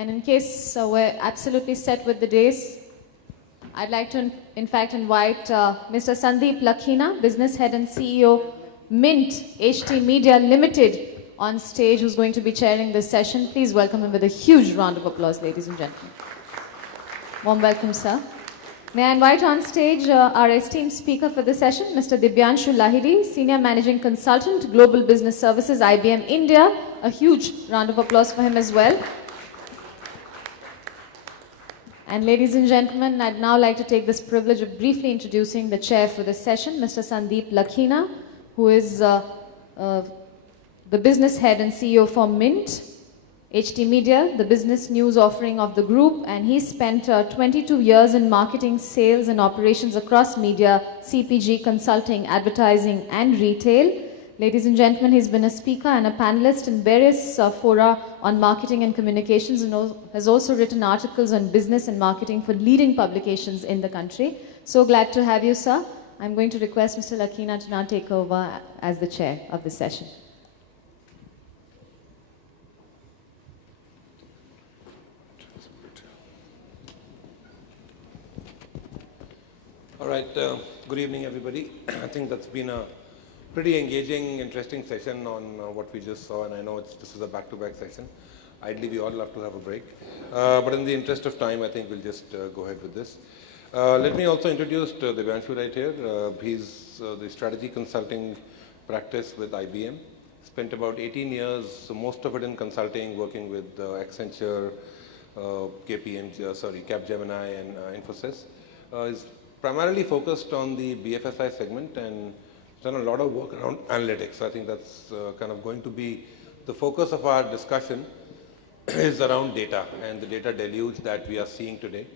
And in case we're absolutely set with the days, I'd like to, in fact, invite Mr. Sandeep Lakhina, Business Head and CEO, Mint HT Media Limited, on stage, who's going to be chairing this session. Please welcome him with a huge round of applause, ladies and gentlemen. Warm welcome, sir. May I invite on stage our esteemed speaker for the session, Mr. Dibyanshu Lahiri, Senior Managing Consultant, Global Business Services, IBM India. A huge round of applause for him as well. And ladies and gentlemen, I'd now like to take this privilege of briefly introducing the chair for this session, Mr. Sandeep Lakhina, who is the business head and CEO for Mint HT Media, the business news offering of the group, and he spent 22 years in marketing, sales and operations across media, CPG, consulting, advertising and retail. Ladies and gentlemen, he's been a speaker and a panelist in various fora on marketing and communications, and has also written articles on business and marketing for leading publications in the country. So glad to have you, sir. I'm going to request Mr. Lakhina to now take over as the chair of the session. All right, good evening everybody. I think that's been a pretty engaging, interesting session on what we just saw, and I know this is a back-to-back session. Ideally, we all love to have a break. But in the interest of time, I think we'll just go ahead with this. Let me also introduce Dibyanshu right here. He's the strategy consulting practice with IBM. Spent about 18 years, so most of it in consulting, working with Accenture, Capgemini and Infosys. Is primarily focused on the BFSI segment and done a lot of work around analytics. So I think that's kind of going to be the focus of our discussion is around data and the data deluge that we are seeing today,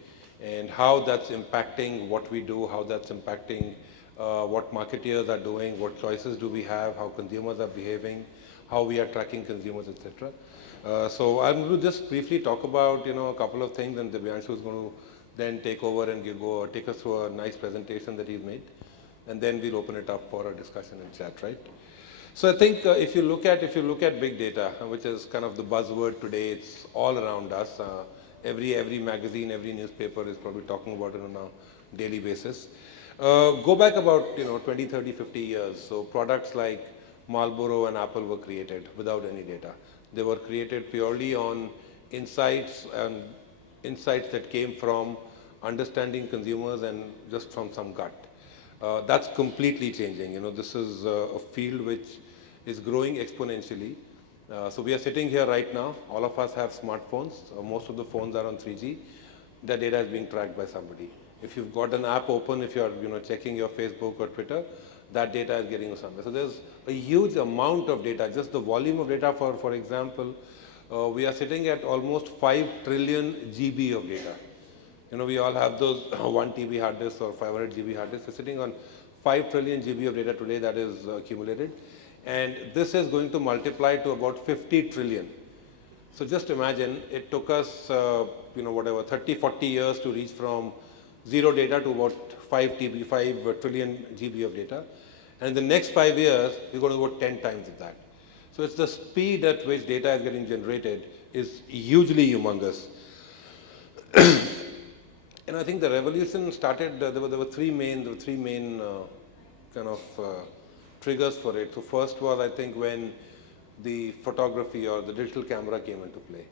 and how that's impacting what we do, how that's impacting what marketeers are doing, what choices do we have, how consumers are behaving, how we are tracking consumers, etc. So I'm going to just briefly talk about a couple of things, and Dibyanshu is going to then take over and take us through a nice presentation that he's made, and then we'll open it up for a discussion and chat, right? So I think if you look at big data, which is kind of the buzzword today, it's all around us. Every magazine, every newspaper is probably talking about it on a daily basis. Go back about 20, 30, 50 years. So products like Marlboro and Apple were created without any data. They were created purely on insights that came from understanding consumers and just from some gut. That's completely changing. This is a field which is growing exponentially. So we are sitting here right now. All of us have smartphones. Most of the phones are on 3G. The data is being tracked by somebody. If you've got an app open, if you're checking your Facebook or Twitter, that data is getting you somewhere. So there's a huge amount of data. Just the volume of data, for example, we are sitting at almost 5 trillion GB of data. We all have those 1 TB hard disks or 500 GB hard disks. We're sitting on 5 trillion GB of data today that is accumulated. And this is going to multiply to about 50 trillion. So just imagine, it took us, 30, 40 years to reach from zero data to about 5 trillion GB of data. And in the next 5 years, we're going to go 10 times that. So it's the speed at which data is getting generated is hugely humongous. And I think the revolution started, there were three main kind of triggers for it. So first was, I think, when the photography or the digital camera came into play.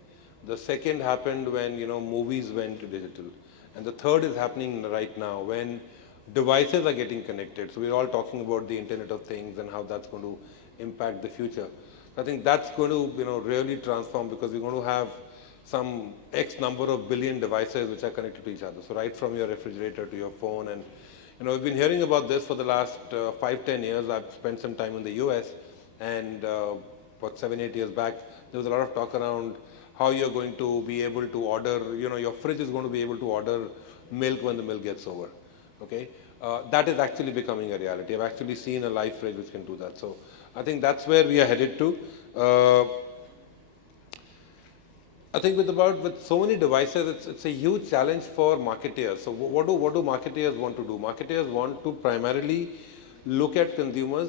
The second happened when, movies went to digital. And the third is happening right now when devices are getting connected. So we're all talking about the Internet of Things and how that's going to impact the future. I think that's going to, really transform, because we're going to have some X number of billion devices which are connected to each other. So right from your refrigerator to your phone. And, we've been hearing about this for the last 5-10 years. I've spent some time in the US, and 7-8 years back, there was a lot of talk around how you're going to be able to order, your fridge is going to be able to order milk when the milk gets over. Okay? That is actually becoming a reality. I've actually seen a live fridge which can do that. So I think that's where we are headed to. I think with so many devices, it's a huge challenge for marketeers. So what do marketeers want to do? Marketeers want to primarily look at consumers,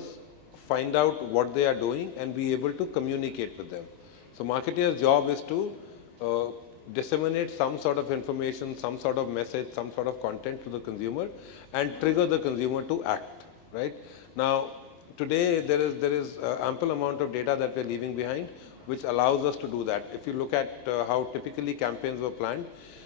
find out what they are doing, and be able to communicate with them. So marketeers' job is to disseminate some sort of information, some sort of message, some sort of content to the consumer and trigger the consumer to act, right? Now, today there is ample amount of data that we're leaving behind, which allows us to do that. If you look at how typically campaigns were planned,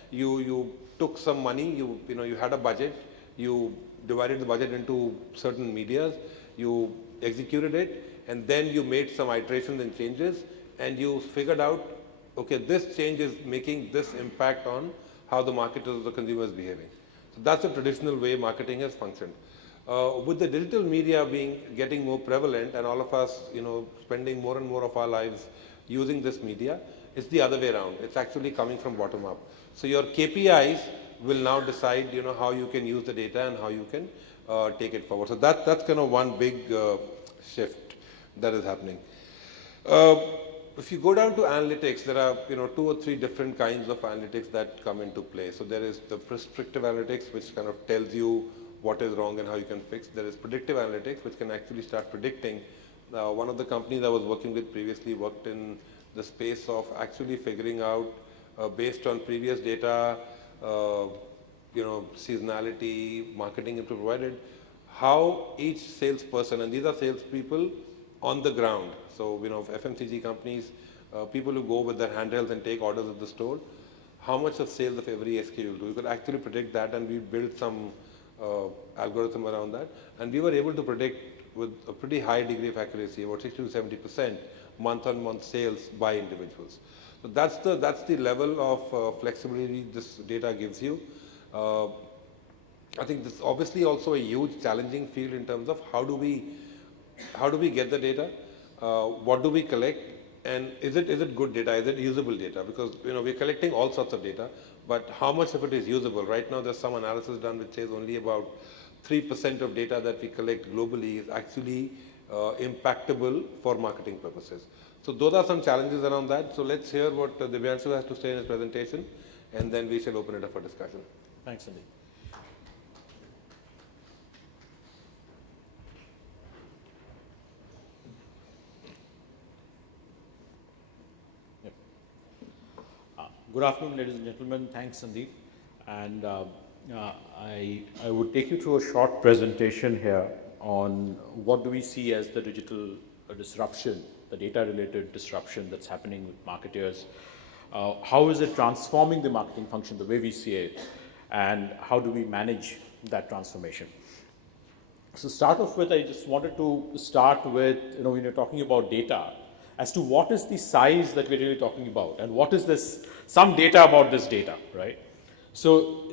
you took some money, you had a budget, you divided the budget into certain medias, you executed it, and then you made some iterations and changes, and you figured out, okay, this change is making this impact on how the market or the consumer is behaving. So that's a traditional way marketing has functioned. With the digital media getting more prevalent and all of us, spending more and more of our lives using this media, it's the other way around. It's actually coming from bottom up. So your KPIs will now decide, how you can use the data and how you can take it forward. So that's kind of one big shift that is happening. If you go down to analytics, there are 2 or 3 different kinds of analytics that come into play. So there is the prescriptive analytics, which kind of tells you what is wrong and how you can fix. There is predictive analytics, which can actually start predicting. One of the companies I was working with previously worked in the space of actually figuring out, based on previous data, seasonality, marketing input provided, how each salesperson, and these are salespeople on the ground. So, FMCG companies, people who go with their handhelds and take orders at the store, how much of sales of every SKU you do. You could actually predict that, and we built some algorithm around that. And we were able to predict with a pretty high degree of accuracy, about 60 to 70% month-on-month sales by individuals. So that's the level of flexibility this data gives you. I think this is obviously also a huge challenging field in terms of how do we get the data, what do we collect, and is it good data, is it usable data? Because we're collecting all sorts of data, but how much of it is usable? Right now there's some analysis done which says only about 3% of data that we collect globally is actually impactable for marketing purposes. So those are some challenges around that. So let's hear what Divyanshu has to say in his presentation, and then we shall open it up for discussion. Thanks, Sandeep. Good afternoon, ladies and gentlemen. Thanks, Sandeep. And I would take you through a short presentation here on what do we see as the digital disruption, the data-related disruption that's happening with marketers. How is it transforming the marketing function the way we see it, and how do we manage that transformation? So start off with, I just wanted to start with, when you're talking about data, as to what is the size that we're really talking about, and what is this, some data about this data, right? So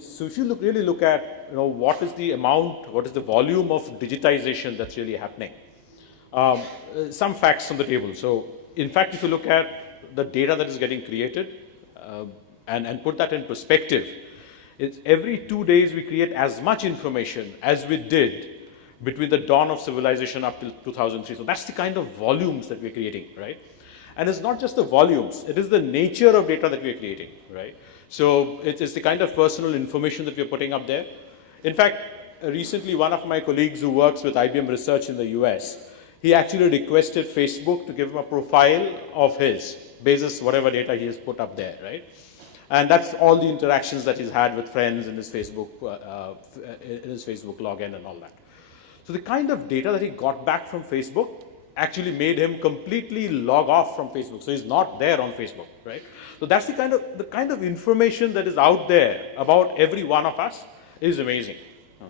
so if you really look at, what is the amount, what is the volume of digitization that's really happening? Some facts on the table. So in fact, if you look at the data that is getting created and put that in perspective, it's every 2 days we create as much information as we did between the dawn of civilization up till 2003. So that's the kind of volumes that we're creating, right? And it's not just the volumes, it is the nature of data that we're creating, right? So it's the kind of personal information that we're putting up there. In fact, recently one of my colleagues who works with IBM Research in the US, he actually requested Facebook to give him a profile of his, basis whatever data he has put up there, right? And that's all the interactions that he's had with friends in his Facebook login and all that. So the kind of data that he got back from Facebook actually made him completely log off from Facebook. So he's not there on Facebook, right? So that's the kind of information that is out there about every one of us is amazing,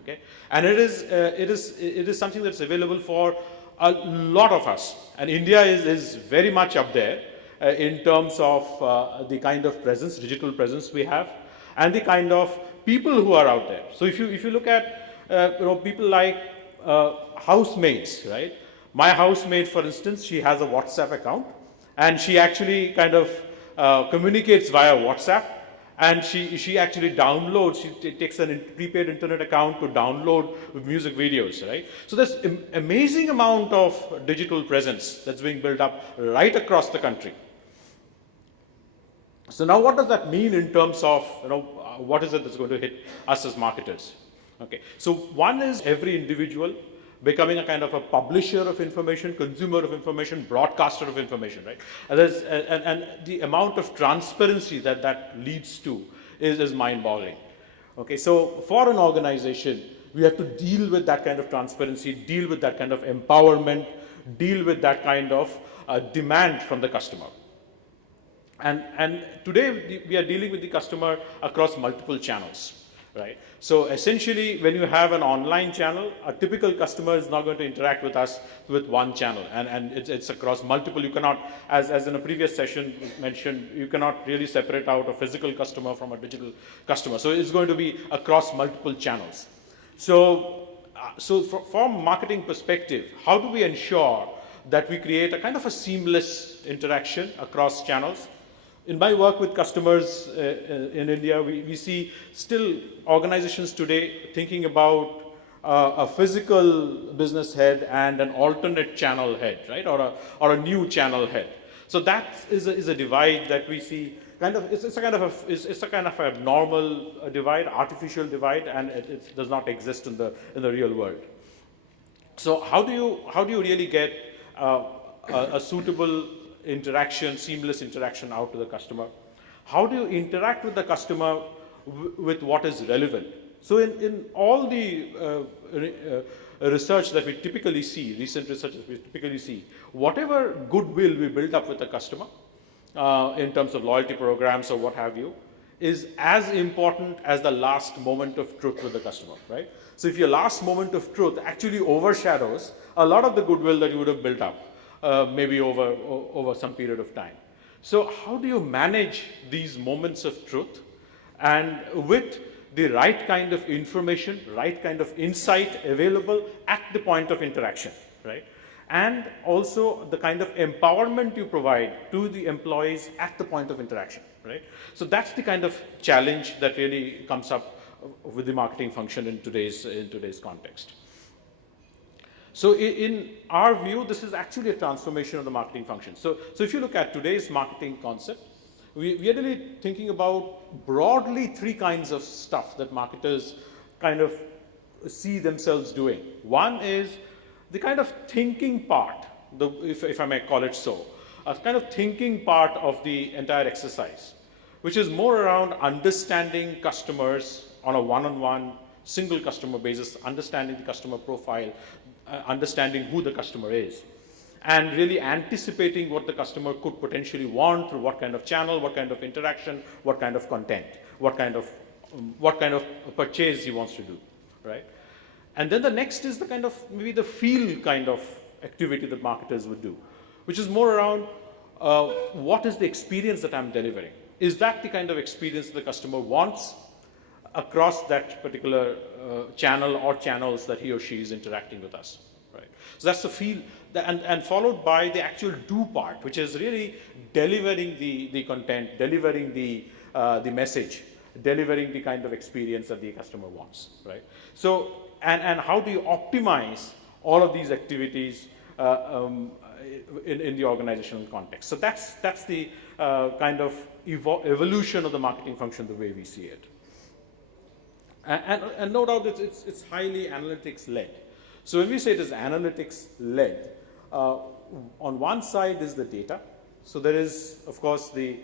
okay? And it is something that's available for a lot of us. And India is very much up there in terms of the kind of presence, digital presence we have, and the kind of people who are out there. So if you look at people like housemaids, right? My housemate, for instance, she has a WhatsApp account, and she actually kind of communicates via WhatsApp, and she actually downloads, she takes a prepaid internet account to download music videos, right? So there's an amazing amount of digital presence that's being built up right across the country. So now what does that mean in terms of, what is it that's going to hit us as marketers? Okay, so one is every individual becoming a kind of a publisher of information, consumer of information, broadcaster of information, right? And the amount of transparency that that leads to is mind-boggling. Okay, so for an organization, we have to deal with that kind of transparency, deal with that kind of empowerment, deal with that kind of demand from the customer. And today we are dealing with the customer across multiple channels, right? So essentially, when you have an online channel, a typical customer is not going to interact with us with one channel, and it's across multiple. You cannot, as in a previous session mentioned, you cannot really separate out a physical customer from a digital customer. So it's going to be across multiple channels. So from marketing perspective, how do we ensure that we create a kind of a seamless interaction across channels? In my work with customers in India, we see still organizations today thinking about a physical business head and an alternate channel head, right? Or a new channel head. So that is a divide that we see. It's a kind of a normal divide, artificial divide, and it does not exist in the real world. So how do you really get a suitable interaction, seamless interaction out to the customer? How do you interact with the customer with what is relevant? So in all the research that we typically see, recent research that we typically see, whatever goodwill we build up with the customer in terms of loyalty programs or what have you, is as important as the last moment of truth with the customer, right? So if your last moment of truth actually overshadows a lot of the goodwill that you would have built up, maybe over some period of time. So how do you manage these moments of truth, and with the right kind of information, right kind of insight available at the point of interaction, right? And also the kind of empowerment you provide to the employees at the point of interaction, right? So that's the kind of challenge that really comes up with the marketing function in today's context. So in our view, this is actually a transformation of the marketing function. So if you look at today's marketing concept, we are really thinking about broadly three kinds of stuff that marketers kind of see themselves doing. One is the kind of thinking part, if I may call it so, a kind of thinking part of the entire exercise, which is more around understanding customers on a one-on-one, single customer basis, understanding the customer profile, understanding who the customer is, and really anticipating what the customer could potentially want through what kind of channel, what kind of interaction, what kind of content, what kind of purchase he wants to do, right? And then the next is the kind of maybe the feel kind of activity that marketers would do, which is more around what is the experience that I'm delivering? Is that the kind of experience the customer wants across that particular channel or channels that he or she is interacting with us, right? So that's the feel, and followed by the actual do part, which is really delivering the content, delivering the message, delivering the kind of experience that the customer wants, right? So, and how do you optimize all of these activities in the organizational context? So that's the kind of evolution of the marketing function, the way we see it. And no doubt it's highly analytics-led. So when we say it is analytics-led, on one side is the data. So there is, of course, the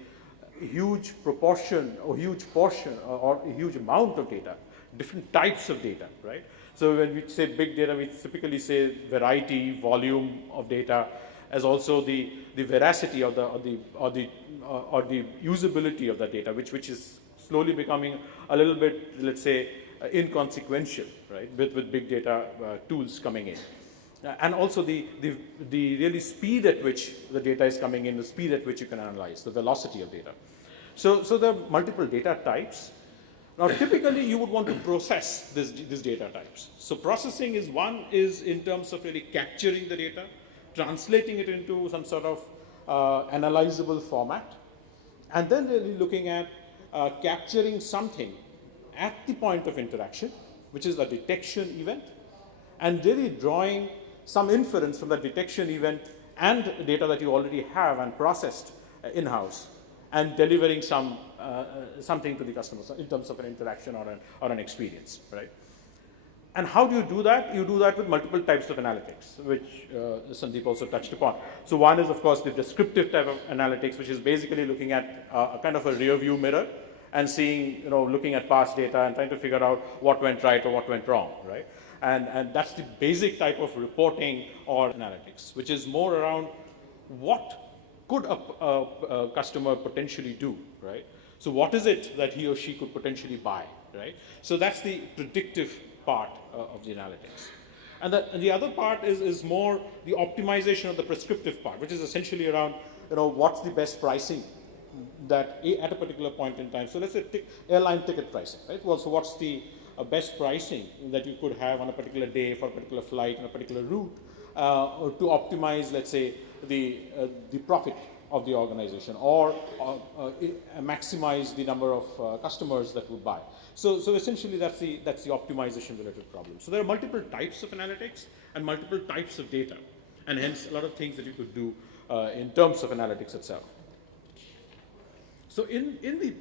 huge proportion or huge portion or a huge amount of data, different types of data, right? So when we say big data, we typically say variety, volume of data, as also the veracity or the usability of the data, which is slowly becoming a little bit, let's say, inconsequential, right? With big data tools coming in, and also the really speed at which the data is coming in, the speed at which you can analyze, the velocity of data. So there are multiple data types. Now, typically, you would want to process these data types. So processing is in terms of really capturing the data, translating it into some sort of analyzable format, and then really looking at capturing something at the point of interaction, which is a detection event, and really drawing some inference from the detection event and data that you already have and processed in-house, and delivering something to the customer in terms of an interaction or an experience, right? And how do you do that? You do that with multiple types of analytics, which Sandeep also touched upon. So one is, of course, the descriptive type of analytics, which is basically looking at a kind of a rear view mirror and seeing, looking at past data and trying to figure out what went right or what went wrong, right? And that's the basic type of reporting or analytics, which is more around what could a customer potentially do, right? So what is it that he or she could potentially buy, right? So that's the predictive part of the analytics. And the other part is more the optimization of the prescriptive part, which is essentially around, what's the best pricing that at a particular point in time. So let's say airline ticket pricing, right? Well, so what's the best pricing that you could have on a particular day for a particular flight on a particular route to optimize, let's say, the profit of the organization or maximize the number of customers that would buy. So essentially that's the optimization related problem. So there are multiple types of analytics and multiple types of data, and hence a lot of things that you could do in terms of analytics itself. So in the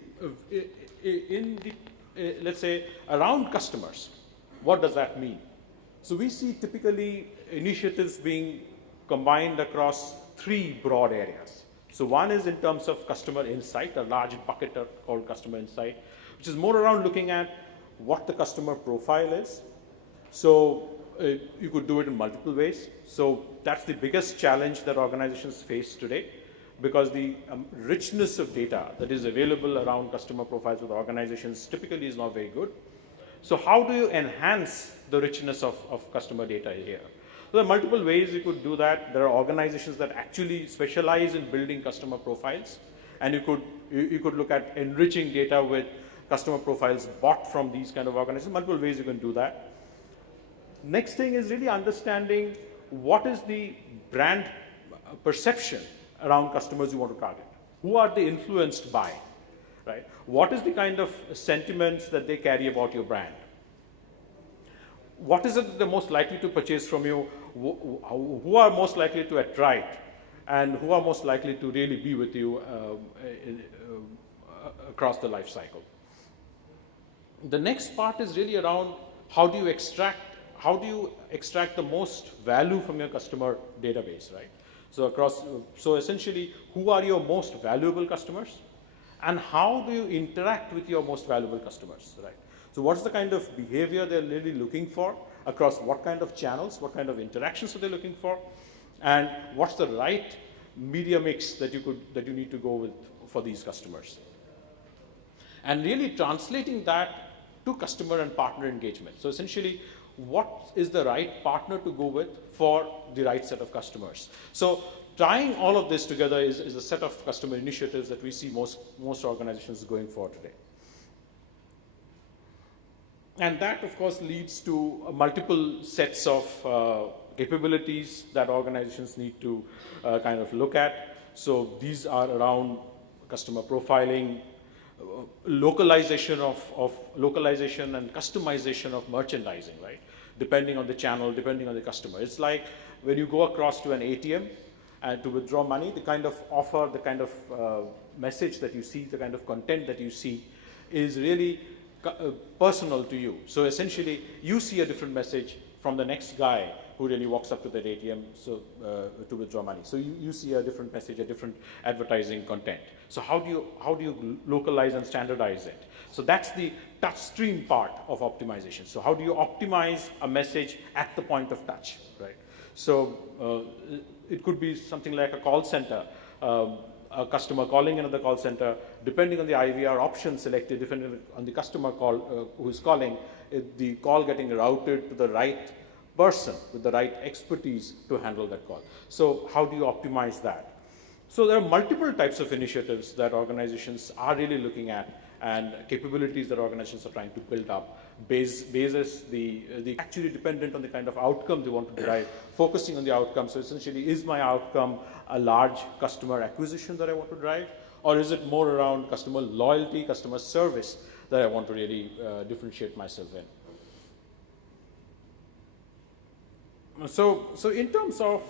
let's say around customers, what does that mean? So we see typically initiatives being combined across three broad areas. So one is in terms of customer insight, a large bucket called customer insight, which is more around looking at what the customer profile is. So you could do it in multiple ways. So that's the biggest challenge that organizations face today, because the richness of data that is available around customer profiles with organizations typically is not very good. So how do you enhance the richness of customer data here? So there are multiple ways you could do that. There are organizations that actually specialize in building customer profiles, and you could look at enriching data with customer profiles bought from these kind of organizations. Multiple ways you can do that. Next thing is really understanding what is the brand perception around customers you want to target. Who are they influenced by, right? What is the kind of sentiments that they carry about your brand? What is it that they're most likely to purchase from you? Who are most likely to attract, and who are most likely to really be with you across the life cycle? The next part is really around how do you extract the most value from your customer database, right? So essentially, who are your most valuable customers, and how do you interact with your most valuable customers, right? So what's the kind of behavior they're really looking for across what kind of channels, what kind of interactions are they looking for, and what's the right media mix that you need to go with for these customers? And really translating that to customer and partner engagement. So essentially, what is the right partner to go with for the right set of customers? So tying all of this together is a set of customer initiatives that we see most organizations going for today. And that, of course, leads to multiple sets of capabilities that organizations need to kind of look at. So these are around customer profiling, localization and customization of merchandising, right? Depending on the channel, depending on the customer. It's like when you go across to an ATM and to withdraw money, the kind of offer, the kind of message that you see, the kind of content that you see is really personal to you. So essentially, you see a different message from the next guy who really walks up to that ATM to withdraw money. So you see a different message, a different advertising content. So how do you localize and standardize it? So that's the touch stream part of optimization. So how do you optimize a message at the point of touch, right? So it could be something like a call center, a customer calling another call center, depending on the IVR option selected, depending on the customer who is calling, the call getting routed to the right person with the right expertise to handle that call. So how do you optimize that? So there are multiple types of initiatives that organizations are really looking at, and capabilities that organizations are trying to build up basis the actually dependent on the kind of outcome they want to derive, focusing on the outcome. So essentially, is my outcome a large customer acquisition that I want to drive, or is it more around customer loyalty, customer service that I want to really differentiate myself in? So in terms of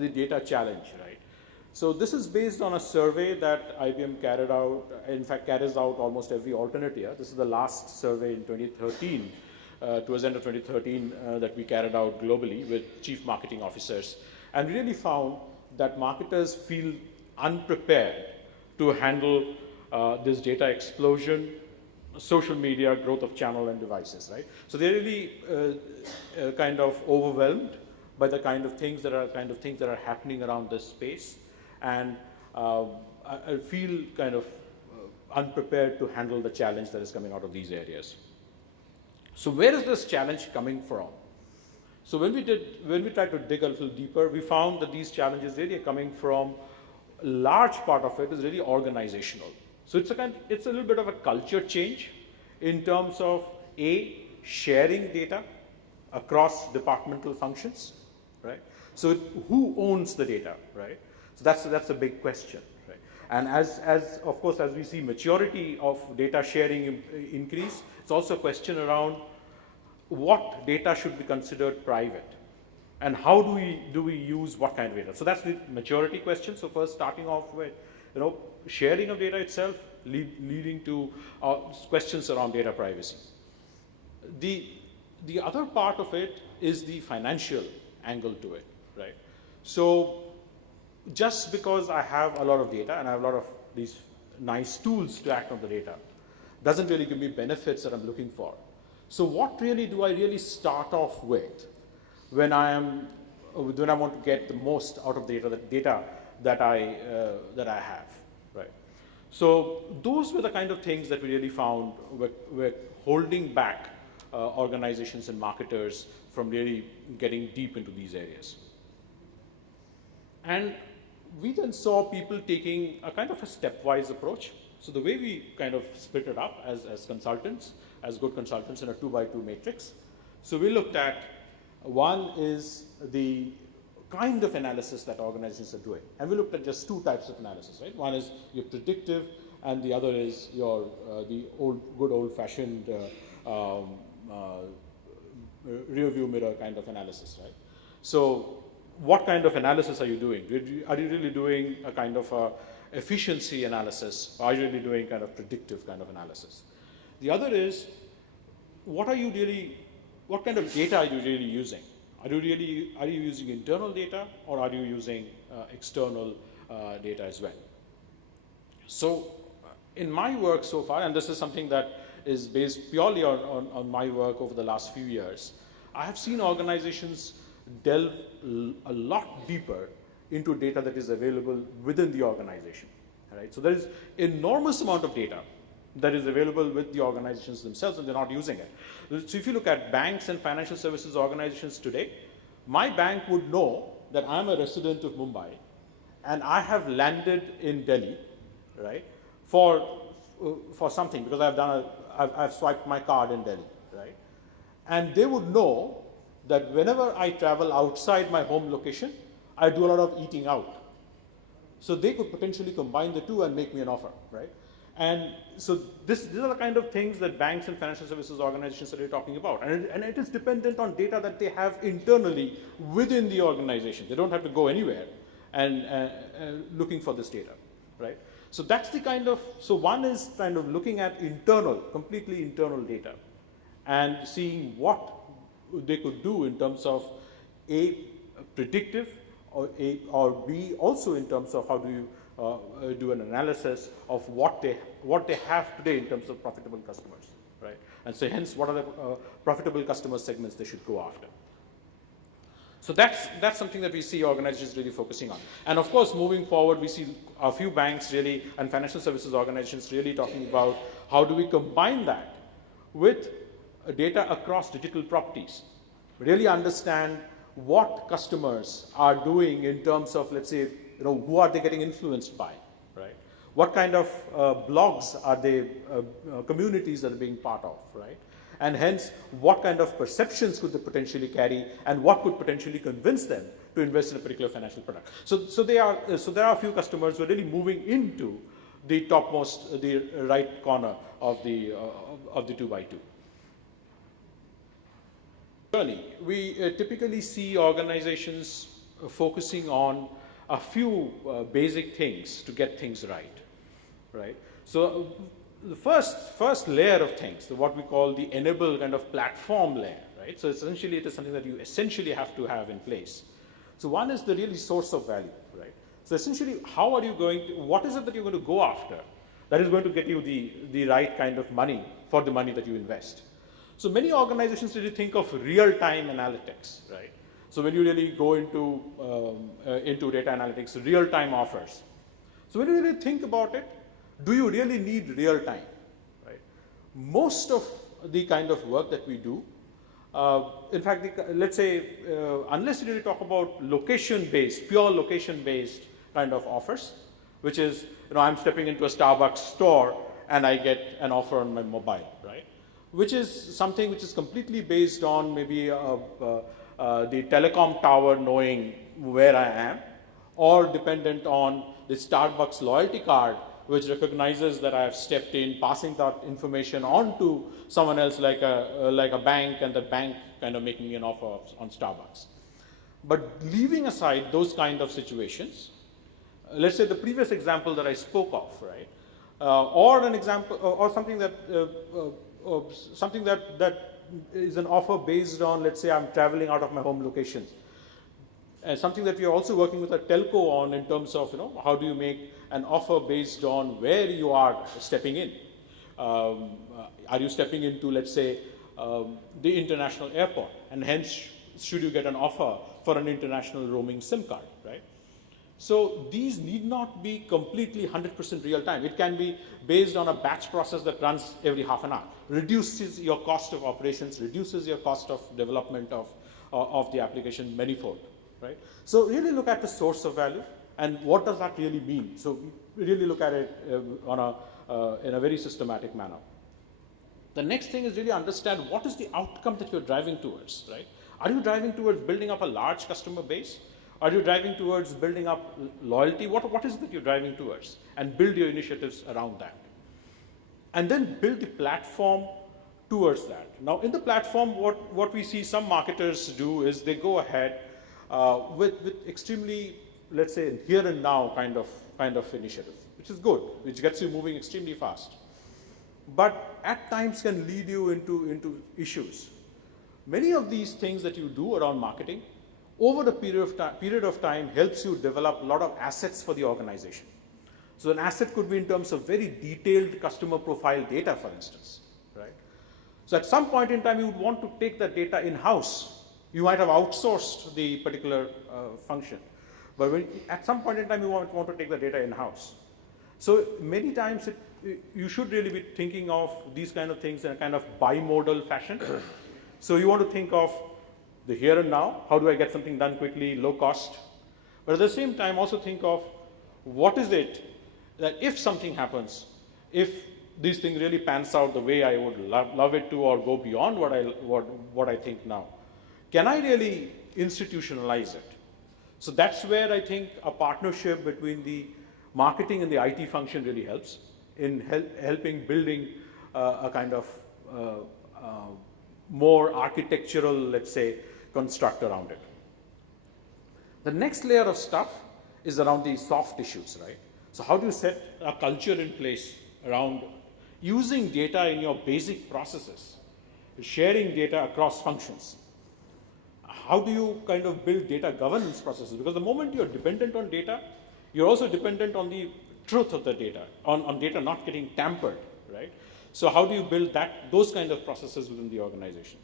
the data challenge, right? So this is based on a survey that IBM carried out, in fact carries out almost every alternate year. This is the last survey in 2013, towards the end of 2013 that we carried out globally with chief marketing officers, and really found that marketers feel unprepared to handle this data explosion, social media, growth of channel and devices, right? So they're really kind of overwhelmed by the kind of things that are happening around this space, and I feel kind of unprepared to handle the challenge that is coming out of these areas. So where is this challenge coming from? So when we tried to dig a little deeper, we found that these challenges really are coming from a large part of it is really organizational. So it's a little bit of a culture change in terms of sharing data across departmental functions, right? So who owns the data, right? So that's a big question, right? And as of course, as we see maturity of data sharing increase, it's also a question around what data should be considered private, and how do we use what kind of data. So that's the maturity question. So first, starting off with sharing of data itself, leading to questions around data privacy. The other part of it is the financial angle to it, right? So just because I have a lot of data and I have a lot of these nice tools to act on the data doesn't really give me benefits that I'm looking for. So what really do I really start off with when I want to get the most out of the data that I have, right? So those were the kind of things that we really found were holding back organizations and marketers from really getting deep into these areas. And we then saw people taking a kind of a stepwise approach. So the way we kind of split it up as consultants, as good consultants in a 2x2 matrix. So we looked at, one is the kind of analysis that organizations are doing. And we looked at just two types of analysis, right? One is your predictive, and the other is your good old-fashioned rear view mirror kind of analysis, right? So what kind of analysis are you doing? Are you really doing a kind of a efficiency analysis, or are you really doing kind of predictive kind of analysis? The other is, what kind of data are you really using? Are you using internal data, or are you using external data as well? So in my work so far, and this is something that is based purely on my work over the last few years, I have seen organizations delve a lot deeper into data that is available within the organization, right? So there is enormous amount of data that is available with the organizations themselves, and they're not using it. So if you look at banks and financial services organizations today, my bank would know that I'm a resident of Mumbai and I have landed in Delhi, right, for something, because I've swiped my card in Delhi, right? And they would know that whenever I travel outside my home location, I do a lot of eating out. So they could potentially combine the two and make me an offer, right? And so these are the kind of things that banks and financial services organizations are talking about. And it is dependent on data that they have internally within the organization. They don't have to go anywhere and looking for this data, right? So that's the kind of, so one is kind of looking at completely internal data and seeing what they could do in terms of A, predictive, or B, also in terms of how do you do an analysis of what they have today in terms of profitable customers, right? And so hence, what are the profitable customer segments they should go after? So that's something that we see organizations really focusing on. And of course, moving forward, we see a few banks really and financial services organizations really talking about how do we combine that with data across digital properties. Really understand what customers are doing in terms of, let's say, who are they getting influenced by, right? What kind of blogs are they, communities that are being part of, right? And hence, what kind of perceptions could they potentially carry, and what could potentially convince them to invest in a particular financial product? So there are a few customers who are really moving into the topmost, the right corner of the 2x2. We typically see organizations focusing on a few basic things to get things right? So the first layer of things, what we call the enable kind of platform layer, right? So essentially, it is something that you essentially have to have in place. So one is the really source of value, right? So essentially, how are you going to, what is it that you're going to go after that is going to get you the right kind of money for the money that you invest? So many organizations really think of real-time analytics, right? So when you really go into data analytics, real-time offers. So when you really think about it, do you really need real-time, right? Most of the kind of work that we do, in fact, let's say, unless you really talk about location-based, pure location-based kind of offers, which is, I'm stepping into a Starbucks store and I get an offer on my mobile, right? Which is something which is completely based on maybe the telecom tower knowing where I am, or dependent on the Starbucks loyalty card, which recognizes that I have stepped in, passing that information on to someone else like a bank, and the bank kind of making me an offer on Starbucks. But leaving aside those kind of situations, let's say the previous example that I spoke of, right? Or an example, or something that is an offer based on, let's say I'm traveling out of my home location. Something that we are also working with a telco on in terms of, how do you make an offer based on where you are stepping in? Are you stepping into, let's say, the international airport? And hence, should you get an offer for an international roaming SIM card, right? So these need not be completely 100% real time. It can be based on a batch process that runs every half an hour. Reduces your cost of operations, reduces your cost of development of the application manifold, right? So really look at the source of value and what does that really mean. So really look at it in a very systematic manner. The next thing is really understand what is the outcome that you're driving towards, right? Are you driving towards building up a large customer base? Are you driving towards building up loyalty? What is it that you're driving towards? And build your initiatives around that. And then build the platform towards that. Now, in the platform, what we see some marketers do is they go ahead with extremely, let's say, here and now kind of initiative, which is good, which gets you moving extremely fast. But at times can lead you into issues. Many of these things that you do around marketing, over the period of time helps you develop a lot of assets for the organization. So an asset could be in terms of very detailed customer profile data, for instance, right? So at some point in time, you would want to take that data in-house. You might have outsourced the particular function, but at some point in time, you want to take the data in-house. So many times, you should really be thinking of these kind of things in a kind of bimodal fashion. So you want to think of the here and now, how do I get something done quickly, low cost? But at the same time, also think of what is it that if something happens, if this thing really pans out the way I would love it to, or go beyond what I think now, can I really institutionalize it? So that's where I think a partnership between the marketing and the IT function really helps in helping building a kind of more architectural, let's say, construct around it. The next layer of stuff is around the soft issues, right? So how do you set a culture in place around using data in your basic processes, sharing data across functions? How do you kind of build data governance processes? Because the moment you're dependent on data, you're also dependent on the truth of the data, on data not getting tampered, right? So how do you build those kind of processes within the organization?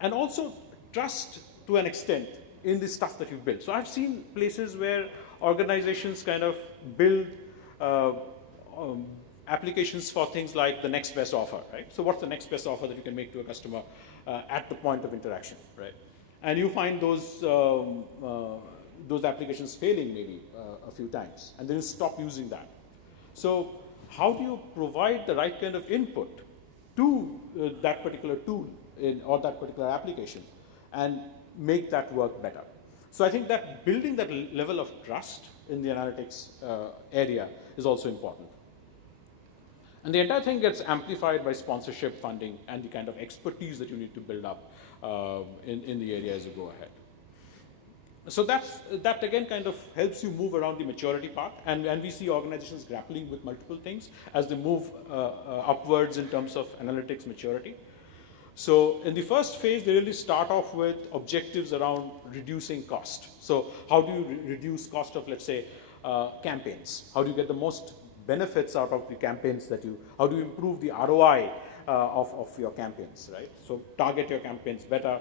And also trust to an extent in the stuff that you've built. So I've seen places where organizations kind of build applications for things like the next best offer, right? So what's the next best offer that you can make to a customer at the point of interaction, right? And you find those applications failing maybe a few times, and then you stop using that. So how do you provide the right kind of input to that particular tool or that particular application and make that work better? So I think that building that level of trust in the analytics area is also important. And the entire thing gets amplified by sponsorship funding and the kind of expertise that you need to build up in the area as you go ahead. So that again kind of helps you move around the maturity path, and we see organizations grappling with multiple things as they move upwards in terms of analytics maturity. So in the first phase, they really start off with objectives around reducing cost. So how do you reduce cost of, let's say, campaigns? How do you get the most benefits out of the campaigns how do you improve the ROI of your campaigns, right? So target your campaigns better,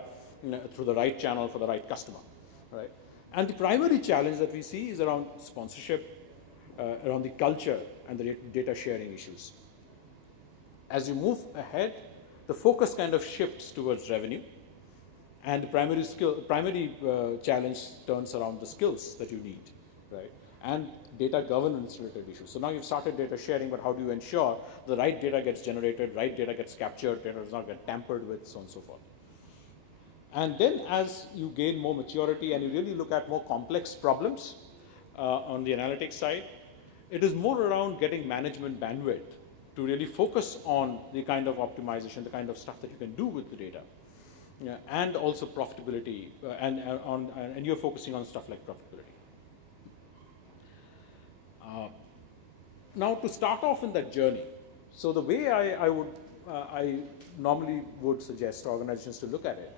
through the right channel for the right customer, right? And the primary challenge that we see is around sponsorship, around the culture and the data sharing issues. As you move ahead, the focus kind of shifts towards revenue, and the primary challenge turns around the skills that you need, right? And data governance related issues. So now you've started data sharing, but how do you ensure the right data gets generated, right data gets captured, data does not get tampered with, so on and so forth. And then as you gain more maturity and you really look at more complex problems on the analytics side, it is more around getting management bandwidth to really focus on the kind of optimization, the kind of stuff that you can do with the data, and also profitability, and you're focusing on stuff like profitability. Now to start off in that journey, so the way I normally would suggest organizations to look at it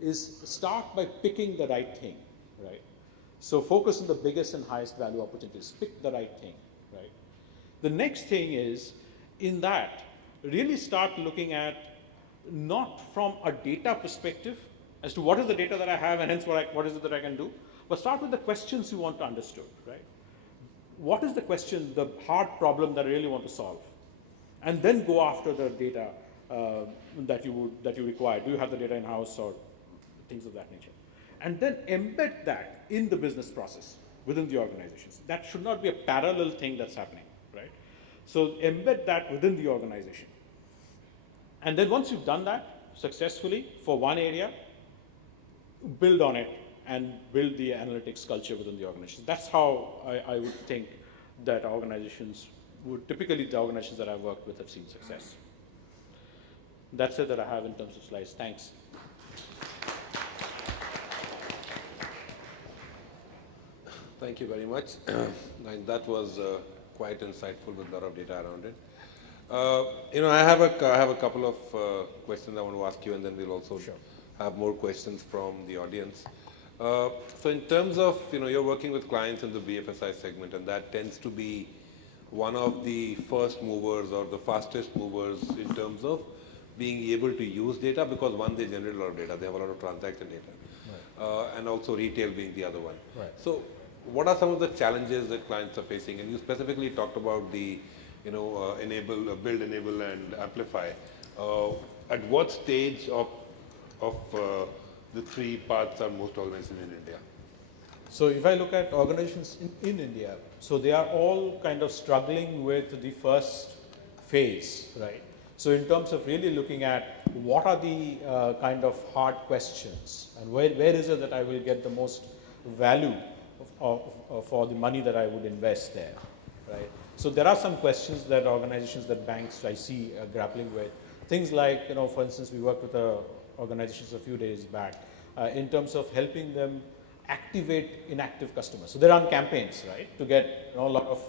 is start by picking the right thing, right? So focus on the biggest and highest value opportunities, pick the right thing, right? The next thing is, in that, really start looking at not from a data perspective as to what is the data that I have and hence what is it that I can do, but start with the questions you want to understand, right? What is the question, the hard problem that I really want to solve? And then go after the data that you require. Do you have the data in-house or things of that nature? And then embed that in the business process within the organizations. That should not be a parallel thing that's happening, right? So embed that within the organization. And then once you've done that successfully for one area, build on it and build the analytics culture within the organization. That's how I would think that organizations would, typically the organizations that I've worked with have seen success. That's it that I have in terms of slides. Thanks. Thank you very much. And that was quite insightful with a lot of data around it. I have a couple of questions I want to ask you, and then we'll also have more questions from the audience. So in terms of, you're working with clients in the BFSI segment, and that tends to be one of the first movers or the fastest movers in terms of being able to use data, because one, they generate a lot of data, they have a lot of transaction data, right. And also retail being the other one. Right. So what are some of the challenges that clients are facing? And you specifically talked about the, build, enable, and amplify. At what stage of the three parts are most organizations in India? So if I look at organizations in India, so they are all kind of struggling with the first phase, right? So in terms of really looking at what are the kind of hard questions, and where is it that I will get the most value for the money that I would invest there, right? So there are some questions that organizations, that banks I see grappling with. Things like, for instance, we worked with organizations a few days back in terms of helping them activate inactive customers. So they run campaigns, right, to get a lot of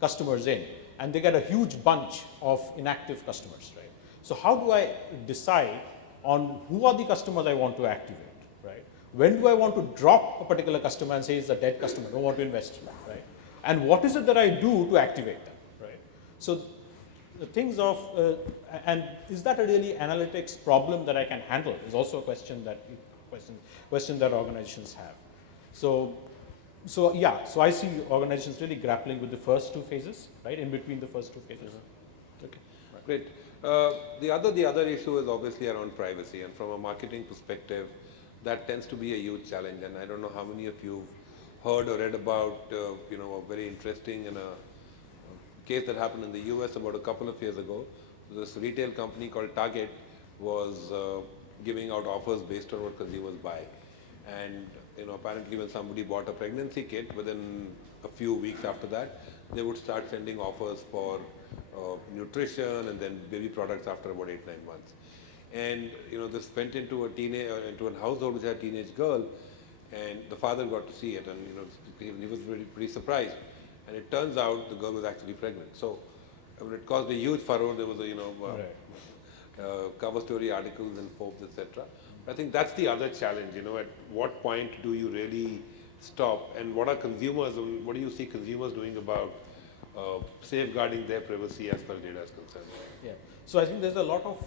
customers in, and they get a huge bunch of inactive customers, right? So how do I decide on who are the customers I want to activate, right? When do I want to drop a particular customer and say it's a dead customer, don't want to invest, right? And what is it that I do to activate them, right? So the things of, and is that a really analytics problem that I can handle is also a question that organizations have. So I see organizations really grappling with the first two phases, right, in between the first two phases. Mm-hmm. Okay, right. Great. The other issue is obviously around privacy, and from a marketing perspective, that tends to be a huge challenge. And I don't know how many of you heard or read about, a very interesting case that happened in the US about a couple of years ago. This retail company called Target was giving out offers based on what consumers buy. And apparently when somebody bought a pregnancy kit, within a few weeks after that, they would start sending offers for nutrition and then baby products after about 8-9 months. And this went into a household which had a teenage girl, And the father got to see it, and he was pretty surprised. And it turns out the girl was actually pregnant. So it caused a huge furore. There was cover story articles in Forbes, etc. I think that's the other challenge. At what point do you really stop? And what are consumers? What do you see consumers doing about safeguarding their privacy as far as data is concerned? Yeah. So I think there's a lot of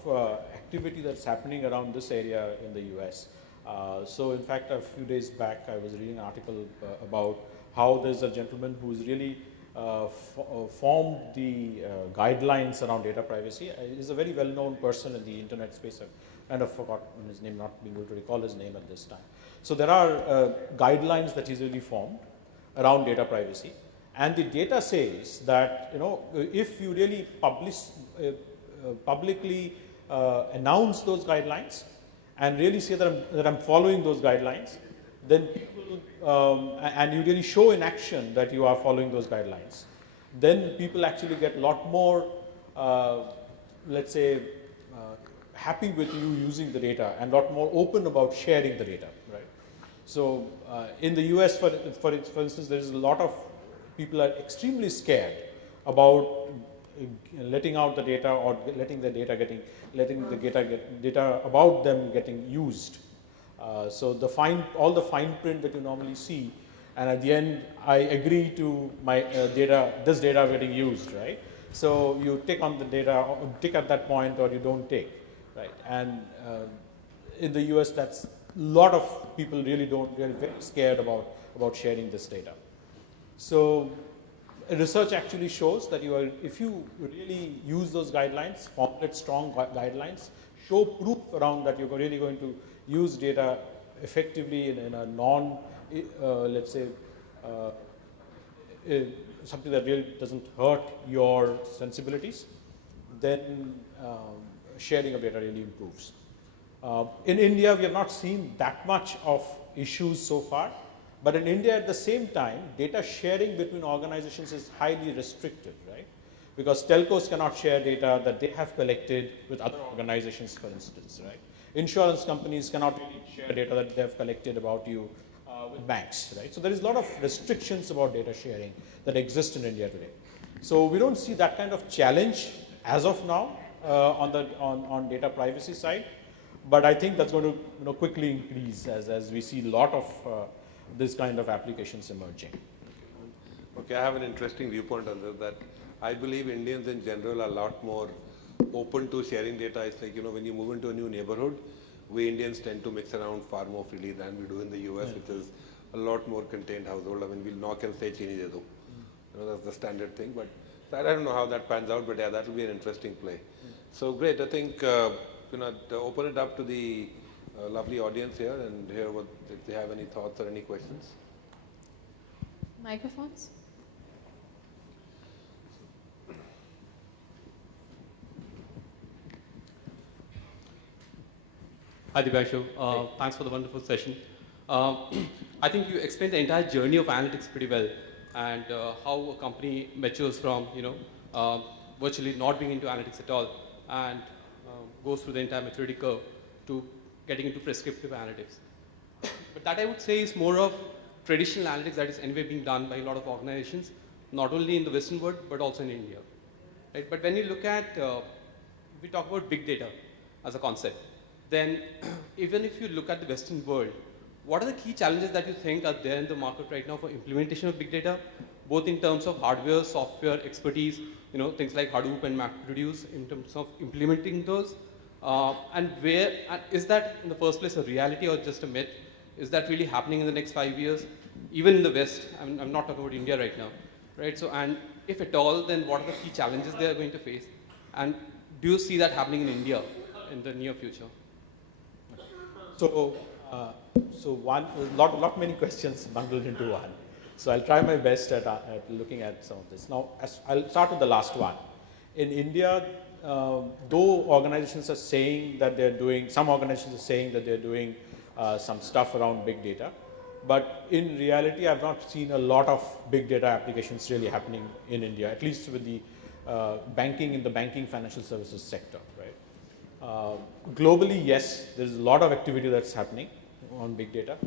activity that's happening around this area in the US. So in fact, a few days back, I was reading an article about how there's a gentleman who's really formed the guidelines around data privacy. He's a very well-known person in the internet space. I've kind of forgotten his name, not being able to recall his name at this time. So there are guidelines that he's really formed around data privacy. And the data says that, if you really publicly announce those guidelines and really say that I'm following those guidelines, then people, and you really show in action that you are following those guidelines, then people actually get a lot more, let's say, happy with you using the data and a lot more open about sharing the data, right? So in the US, for instance, there is a lot of people are extremely scared about letting out the data or letting the data about them getting used. So all the fine print that you normally see, and at the end, I agree to my this data getting used, right? So you tick on the data, or tick at that point, or you don't take, right? And in the US, that's a lot of people really very scared about sharing this data. So research actually shows that if you really use those guidelines, formulate strong guidelines, show proof around that you're really going to use data effectively in a let's say, something that really doesn't hurt your sensibilities, then sharing of data really improves. In India, we have not seen that much of issues so far. But in India, at the same time, data sharing between organizations is highly restricted, right? Because telcos cannot share data that they have collected with other organizations, for instance, right? Insurance companies cannot really share data that they have collected about you with banks, right? So there is a lot of restrictions about data sharing that exist in India today. So we don't see that kind of challenge as of now on data privacy side, but I think that's going to quickly increase as we see a lot of this kind of applications emerging. Okay, I have an interesting viewpoint on this, that I believe Indians in general are a lot more open to sharing data. It's like, when you move into a new neighborhood, we Indians tend to mix around far more freely than we do in the US, which is a lot more contained household. I mean, we'll knock and say chini de do. That's the standard thing. But I don't know how that pans out, but yeah, that will be an interesting play. So great. I think, to open it up to the lovely audience here and hear if they have any thoughts or any questions. Microphones? Hi, Dibashu. Thanks for the wonderful session. I think you explained the entire journey of analytics pretty well, and how a company matures from, virtually not being into analytics at all, and goes through the entire maturity curve to getting into prescriptive analytics. But that I would say is more of traditional analytics that is anyway being done by a lot of organizations, not only in the Western world, but also in India. Right? But when you look at, we talk about big data as a concept, then even if you look at the Western world, what are the key challenges that you think are there in the market right now for implementation of big data, both in terms of hardware, software, expertise, things like Hadoop and MapReduce in terms of implementing those? And is that in the first place a reality or just a myth? Is that really happening in the next 5 years? Even in the West, I'm not talking about India right now, right? So, and if at all, then what are the key challenges they are going to face? And do you see that happening in India in the near future? So, many questions bundled into one. So I'll try my best at looking at some of this. Now, I'll start with the last one. In India, though organizations are saying that some organizations are saying that they're doing some stuff around big data, but in reality, I've not seen a lot of big data applications really happening in India, at least with the banking financial services sector, right? Globally, yes, there's a lot of activity that's happening on big data.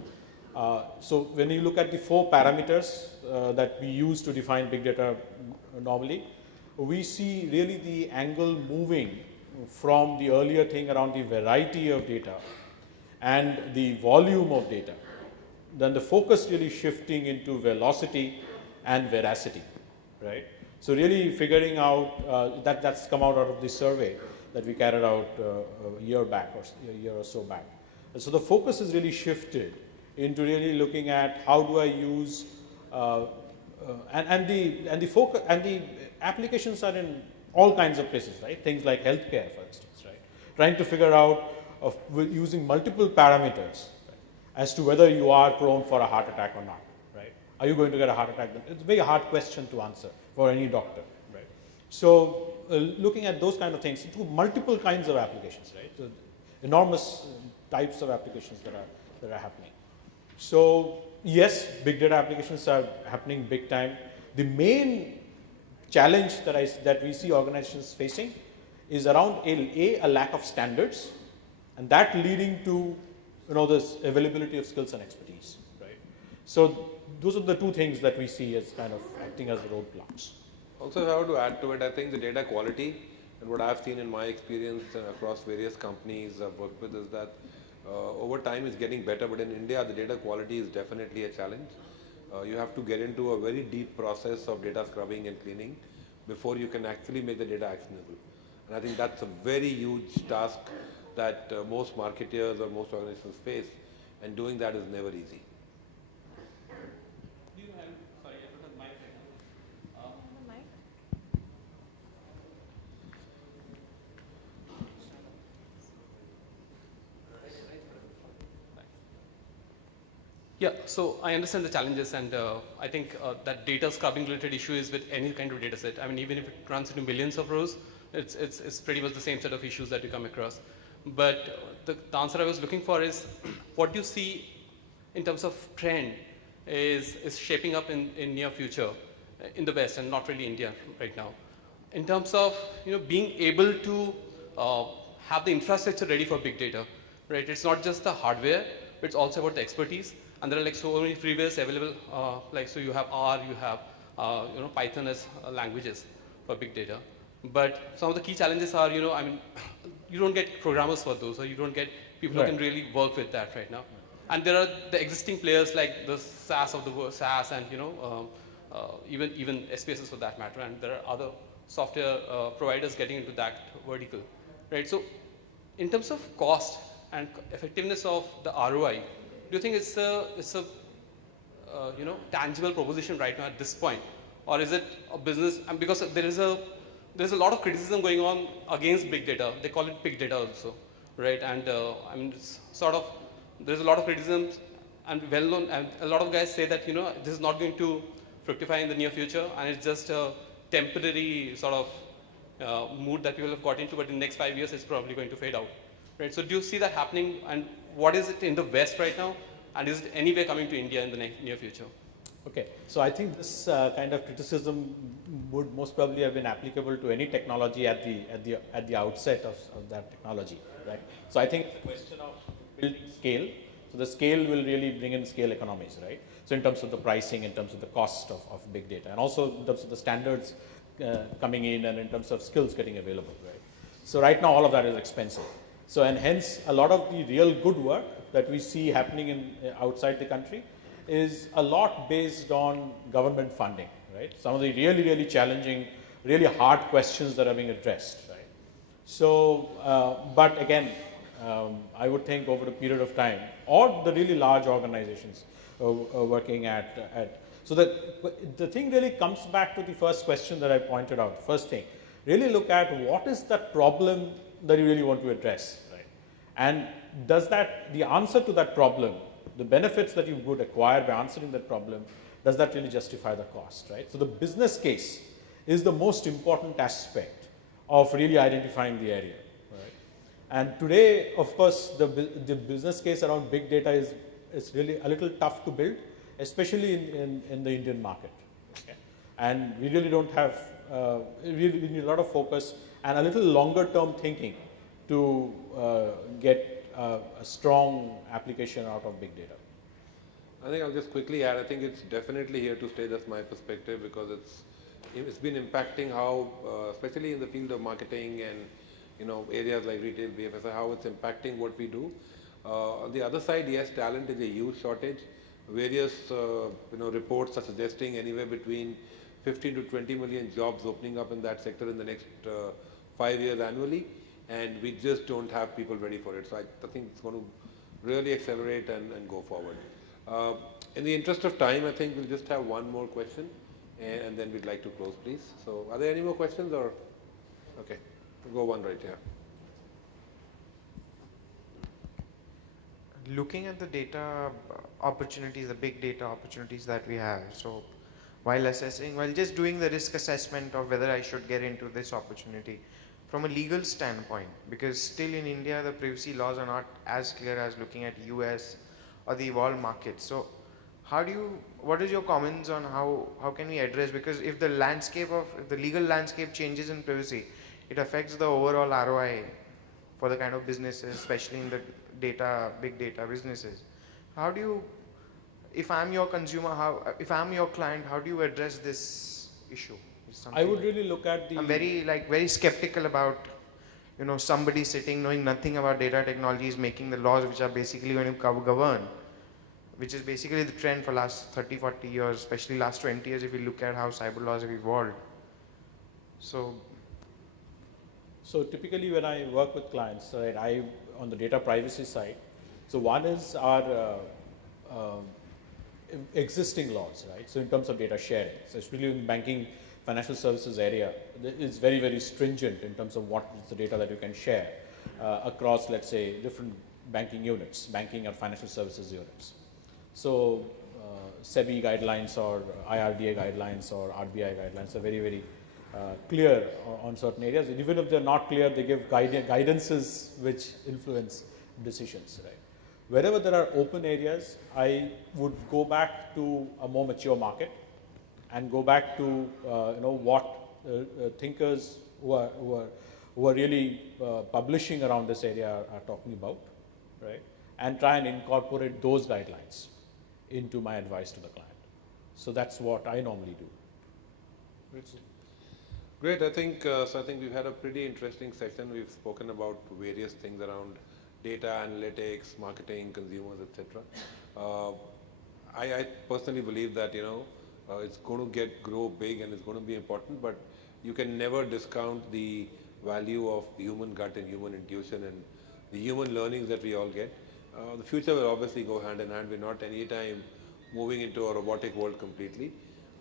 So when you look at the 4 parameters that we use to define big data normally, we see really the angle moving from the earlier thing around the variety of data and the volume of data. Then the focus really shifting into velocity and veracity, right? So really figuring out that's come out of the survey that we carried out a year back or a year or so back. And so the focus is really shifted into really looking at how do I use and the focus and the applications are in all kinds of places, right? Things like healthcare, for instance, right? Trying to figure out using multiple parameters, right, as to whether you are prone for a heart attack or not, right? Are you going to get a heart attack? It's a very hard question to answer for any doctor, right? So looking at those kind of things to multiple kinds of applications, right? So enormous types of applications that are happening. So yes, big data applications are happening big time. The main challenge that we see organizations facing is around a lack of standards, and that leading to this availability of skills and expertise, right? So those are the 2 things that we see as kind of acting as roadblocks. Also, if I were to add to it, I think the data quality and what I've seen in my experience across various companies I've worked with is that over time it's getting better, but in India the data quality is definitely a challenge. You have to get into a very deep process of data scrubbing and cleaning before you can actually make the data actionable. And I think that's a very huge task that most marketeers or most organizations face, and doing that is never easy. Yeah, so I understand the challenges, and I think that data scrubbing related issue is with any kind of data set. I mean, even if it runs into millions of rows, it's pretty much the same set of issues that you come across. But the answer I was looking for is, what do you see in terms of trend is shaping up in near future in the West, and not really India right now, in terms of being able to have the infrastructure ready for big data, right? It's not just the hardware, but it's also about the expertise. And there are like so many freewares available, so you have R, you have Python as languages for big data. But some of the key challenges are, I mean, you don't get programmers for those, or you don't get people who can really work with that right now. And there are the existing players like the SaaS of the world, SaaS, and even SPSs for that matter. And there are other software providers getting into that vertical, right? So, in terms of cost and effectiveness of the ROI, do you think it's a tangible proposition right now at this point, or is it a business? And because there's a lot of criticism going on against big data. They call it big data also, right? And I mean, it's sort of, there's a lot of criticism and well known, and a lot of guys say that this is not going to fructify in the near future, and it's just a temporary sort of mood that people have got into, but in the next 5 years it's probably going to fade out, right? So do you see that happening, and what is it in the West right now, and is it anywhere coming to India in the near future? Okay, so I think this kind of criticism would most probably have been applicable to any technology at the outset of that technology, right? So I think it's a question of building scale. So the scale will really bring in scale economies, right? So in terms of the pricing, in terms of the cost of big data, and also in terms of the standards coming in, and in terms of skills getting available, right? So right now all of that is expensive. So and hence a lot of the real good work that we see happening in outside the country is a lot based on government funding, right? Some of the really, really challenging, really hard questions that are being addressed, right? So, but again, I would think over a period of time, or the really large organizations working at so the thing really comes back to the first question that I pointed out. First thing, really look at what is that problem that you really want to address, right? And does the answer to that problem, the benefits that you would acquire by answering that problem, does that really justify the cost, right? So the business case is the most important aspect of really identifying the area, right? And today, of course, the business case around big data is really a little tough to build, especially in the Indian market. Okay? And we really don't have, we need a lot of focus and a little longer term thinking to get a strong application out of big data. I think I'll just quickly add, I think it's definitely here to stay, that's my perspective, because it's been impacting how, especially in the field of marketing and, you know, areas like retail, BFSI, how it's impacting what we do. On the other side, yes, talent is a huge shortage. Various, you know, reports are suggesting anywhere between 15 to 20 million jobs opening up in that sector in the next 5 years annually, and we just don't have people ready for it. So I think it's going to really accelerate and go forward. In the interest of time, I think we'll just have one more question, and then we'd like to close, please. So are there any more questions, or? Okay, we'll go one right here. Looking at the data opportunities, the big data opportunities that we have, so while assessing, while just doing the risk assessment of whether I should get into this opportunity, from a legal standpoint, because still in India the privacy laws are not as clear as looking at US or the evolved markets. So how do you, what is your comments on how can we address, because if the landscape of, if the legal landscape changes in privacy, it affects the overall ROI for the kind of businesses, especially in the data, big data businesses. How do you, if I'm your consumer, if I'm your client, how do you address this issue? I would really look at the... I'm very skeptical about, you know, somebody sitting knowing nothing about data technologies making the laws which are basically going to govern, which is basically the trend for last 30, 40 years, especially last 20 years if you look at how cyber laws have evolved. So typically when I work with clients, right, on the data privacy side, so one is our existing laws, right? So in terms of data sharing, so especially in banking, financial services area, it's very, very stringent in terms of what is the data that you can share across, let's say, different banking units, banking and financial services units. So SEBI guidelines or IRDA guidelines or RBI guidelines are very, very clear on certain areas. And even if they're not clear, they give guidances which influence decisions, right? Wherever there are open areas, I would go back to a more mature market and go back to you know, what thinkers who are really publishing around this area are talking about, right? And try and incorporate those guidelines into my advice to the client. So that's what I normally do. Great. I think so. I think we've had a pretty interesting session. We've spoken about various things around data analytics, marketing, consumers, etc. I personally believe that, you know, it's going to grow big and it's going to be important, but you can never discount the value of human gut and human intuition and the human learnings that we all get. The future will obviously go hand in hand. We're not any time moving into a robotic world completely.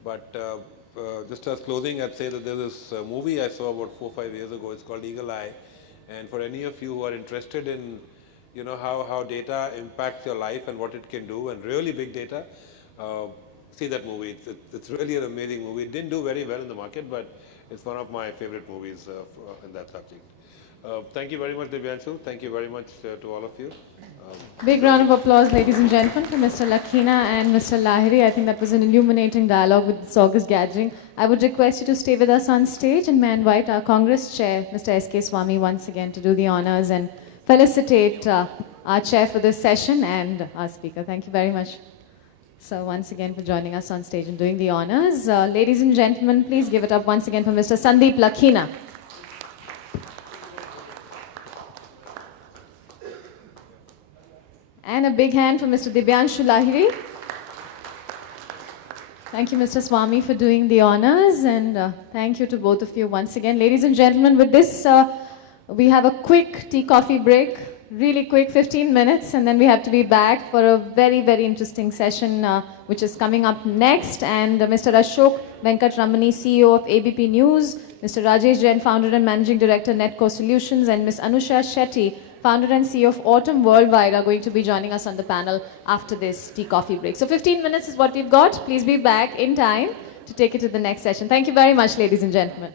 But just as closing, I'd say that there's this movie I saw about 4 or 5 years ago. It's called Eagle Eye. And for any of you who are interested in, you know, how data impacts your life and what it can do, and really big data, see that movie. It's really an amazing movie. It didn't do very well in the market, but it's one of my favorite movies in that subject. Thank you very much, Divyanshu. Thank you very much to all of you. Big round of applause, ladies and gentlemen, for Mr. Lakhina and Mr. Lahiri. I think that was an illuminating dialogue with this August gathering. I would request you to stay with us on stage, and may I invite our Congress Chair, Mr. S.K. Swami, once again to do the honors and felicitate our chair for this session and our speaker. Thank you very much, sir, once again for joining us on stage and doing the honors. Ladies and gentlemen, please give it up once again for Mr. Sandeep Lakhina. And a big hand for Mr. Divyanshu Lahiri. Thank you, Mr. Swami, for doing the honors, and thank you to both of you once again. Ladies and gentlemen, with this, we have a quick tea coffee break, really quick, 15 minutes, and then we have to be back for a very, very interesting session, which is coming up next. And Mr. Ashok Venkatramani, CEO of ABP News, Mr. Rajesh Jain, Founder and Managing Director, Netco Solutions, and Ms. Anusha Shetty, Founder and CEO of Autumn Worldwide, are going to be joining us on the panel after this tea coffee break. So 15 minutes is what we've got. Please be back in time to take it to the next session. Thank you very much, ladies and gentlemen.